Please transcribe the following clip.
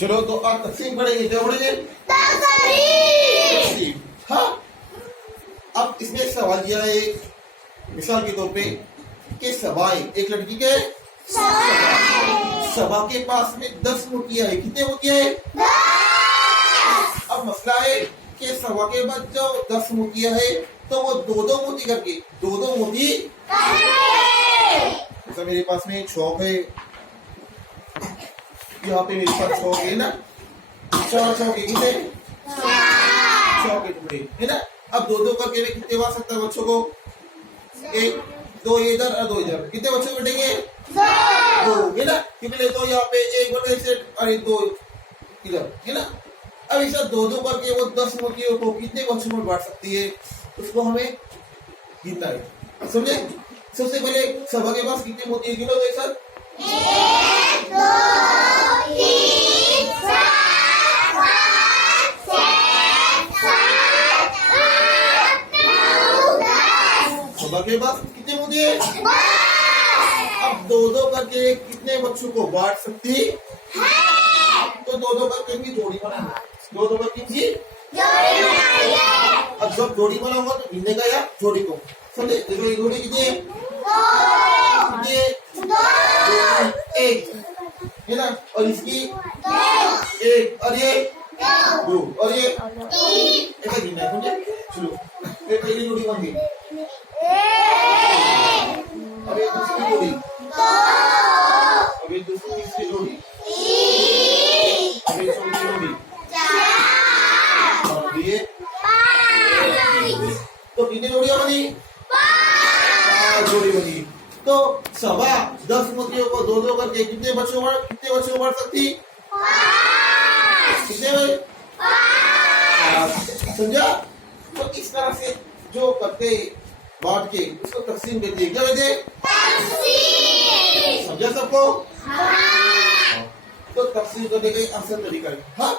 चलो तो आप तकसीम पढ़ेंगे, क्या पढ़ेंगे? हाँ। अब इसमें एक सवाल दिया है, मिसाल के तौर पे कि सवाई एक लड़की के सबा के पास में 10 मोतियां है। कितने मोतियां है? 10। अब मसला है कि सवा के बाद जो 10 मोतियां है तो वो दो मोती करके दो मोती जैसा मेरे पास में एक शॉप है, यहाँ पे मेरे पास शॉप है ना, 4 चौके कितने? 100 के टुकड़े है ना। अब दो करके मैं कितने बांट सकता है बच्चों को? 1 2 इधर और 2 इधर। कितने बच्चों बैठेंगे? 2 है ना, क्योंकि तो यहाँ पे 1 बटे सेट और 2 इधर है ना। अब ऐसा दो करके वो 10 मोतियों को कितने बच्चों में बांट सकती है, उसको हमें गिनना है। समझे? सबसे पहले सभा के पास कितने मोती है गिनो तो सर? 1 2 3 4 5 6 7 8 9 10। सभा के पास कितने मोती है? 10। अब दो करके कितने बच्चों को बांट सकती है? तो दो करके इनकी जोड़ी बनाना, दो करके इनकी जोड़ी बनाइए। अब जब जोड़ी बनाऊंगा तो गिनने का या जोड़ी को समझे। देखो ये जोड़ी कितनी है? 1 है ना, और इसकी 1 और ये 2 और ये 3 ऐसा गिनना है। समझे? चलो ये पहली जोड़ी बन गई, अब ये दूसरी जोड़ी, अब ये दूसरी तीसरी जोड़ी, अब ये चौथी जोड़ी, और ये तो कितनी जोड़ियां बनी? 5 जोड़ी बनी। तो सभा 10 मोतियों को दो करके कितने बच्चों को बांट सकती? 5। कितने भाई? 5। समझा? तो इस तरह से जो करते बांट के उसको तकसीम करते, क्या कहते? समझा सबको? तो तकसीम करने का आसान तरीका है। हाँ।